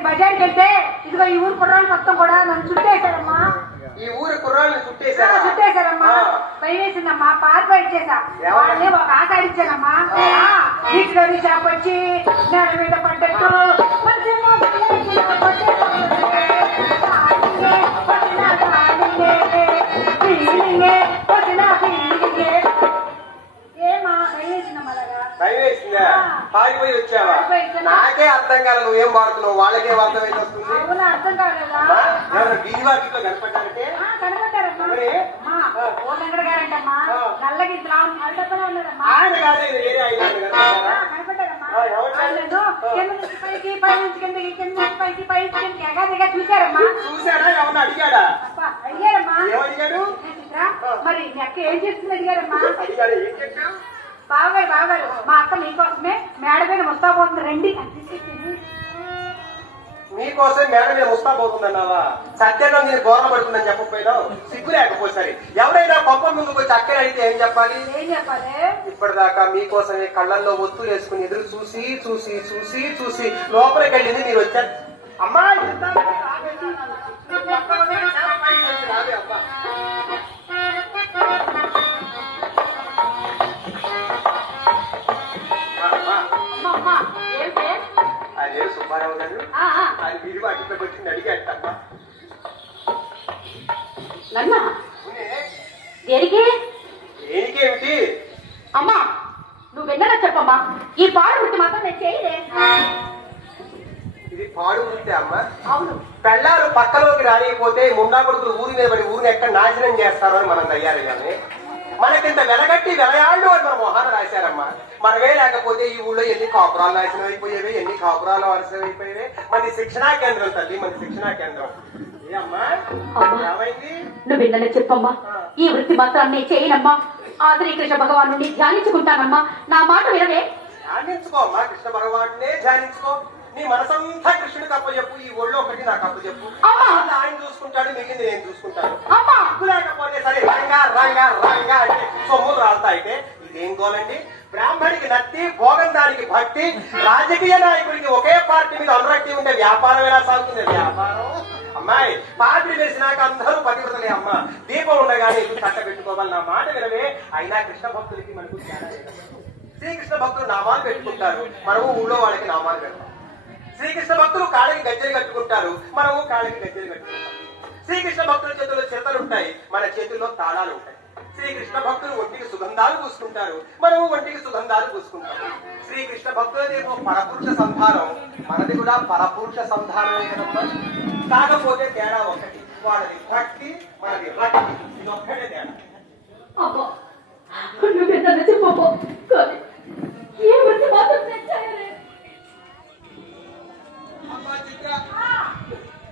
బజార్కి వెళ్తే ఇదిగో ఈ ఊరు కుర్రాళ్ళు మొత్తం కూడా నన్ను చుట్టేశారమ్మా. ఈ ఊరు కుర్రాళ్ళని ఆ, చుట్టేశారా చుట్టేశారమ్మా. భయం వేసిందమ్మా పార్ప ఇచ్చేసా? వాళ్ళని ఒక ఆట ఆడించానమ్మా నీటిలోని చేప వచ్చి భయం వేసిందా. పారిపోయి వచ్చావా. నాకే అర్థం కాదు నువ్వేం వాడుతున్నావు? వాళ్ళకే వస్తుంది. అర్థం ఆ? ఎవరు వీధి వాకిట్లో కనపడ్డారంటే ఆయన కాదే వేరే ఆయన ఎవరిని అడిగాడా? అడిగారమ్మా. ఏమడిగాడు మరి అక్క ఏం చేస్తుంది అడిగారమ్మా. అడిగాడు? ఏం చెప్పావు? బావగారు బావగారు మా అక్క మీకోసమే మేడ మీద ముస్తాబోతుంది రండి. నీకోసం మేడం మీద ముస్తాబోతుందన్నావా సత్యంగా నేను గోర పడుతుందని చెప్పకపోయినావు సిగ్గు లేకపోసరి ఎవరైనా కొంప ముందుకు వచ్చి అక్కడ అడిగితే ఏం చెప్పాలి? ఏం చెప్పాలి? ఇప్పటిదాకా మీకోసమే కళ్ళల్లో ఒత్తులు వేసుకుని ఎదురు చూసి చూసి చూసి చూసి లోపలికి వెళ్ళింది మీరు వచ్చారు. అమ్మా, అదే సుబ్బారావు గారు ఆయన వీధి వాటిలోకి వచ్చింది అడిగేటమ్మా నన్న? దేనికి? దేనికేమిటి? అమ్మా నువ్వు విన్నదా చెప్పమ్మా? ఈ పాడు వృత్తి మాత్రం నేను చేయలే. ఇది పాడు అమ్మా. అవును. పెళ్ళాలు పక్కలోకి రానియకపోతే ముండా కొడుకులు ఊరి మీద పడి ఊరిని ఎక్కడ నాశనం చేస్తారు అని మనం తయారయ్యామే. మనకింత వెలగట్టి వెలయాళ్ళు అని మన మొహాన రాశారమ్మా. మనమే లేకపోతే ఈ ఊళ్ళో ఎన్ని కాపురాలు నాశనం అయిపోయేవి ఎన్ని కాపురాలు నాశనం అయిపోయేవి? మన శిక్షణా కేంద్రం తల్లి మన శిక్షణా కేంద్రం. నువ్వు విన్నదా చెప్పమ్మా. ఈ వృత్తి మాత్రం నేను చేయనమ్మా. ఆదరి కృష్ణ భగవాను ధ్యానించుకుంటానమ్మా. నా మాట వినవే. ధ్యానించుకో అమ్మా కృష్ణ భగవాన్నే ధ్యానించుకో. నీ మనసంతా కృష్ణుడికి అప్పచెప్పు ఈ ఒళ్ళో ఒకటి నాకు అప్పచెప్పు ఆయన చూసుకుంటాడు మిగిలింది నేను చూసుకుంటాను. లేకపోతే సరే రంగా రంగా రంగా అంటే సొమ్ములు రాలుతాయితే ఇదేం గోలండి? బ్రాహ్మడికి నత్తి భోగం దానికి భక్తి రాజకీయ నాయకుడికి ఒకే పార్టీ మీద అనురక్తి ఉంటే వ్యాపారం ఎలా సాగుతుంది? వ్యాపారం? అమ్మాయి పార్టీ వేసినాక అందరూ పతివ్రతలే అమ్మ. దీపం ఉండగానే ఇల్లు చక్క పెట్టుకోవాలి. నా మాట వినవే. అయినా కృష్ణ భక్తులకి మనకు. శ్రీకృష్ణ భక్తులు నామాలు పెట్టుకుంటారు. మనము ఊళ్ళో వాళ్ళకి నామాలు పెడతాం శ్రీకృష్ణ భక్తులు కాళ్ళకి గజ్జలు కట్టుకుంటారు. మనము కాళ్ళకి గజ్జలు కట్టుకుంటాం. శ్రీకృష్ణ భక్తుల చేతుల్లో చిరతలు ఉంటాయి. మన చేతుల్లో తాళాలు ఉంటాయి. శ్రీకృష్ణ భక్తులు ఒంటికి సుగంధాలు పూసుకుంటారు. మనము ఒంటికి సుగంధాలు పూసుకుంటాం. శ్రీకృష్ణ భక్తులదేమో పరపురుష సంధానం మనది కూడా పరపురుష సంధానమే కదమ్మా కాకపోతే తేడా ఒకటి. వాళ్ళది భక్తి మనది భక్తి ఇదొక్కటే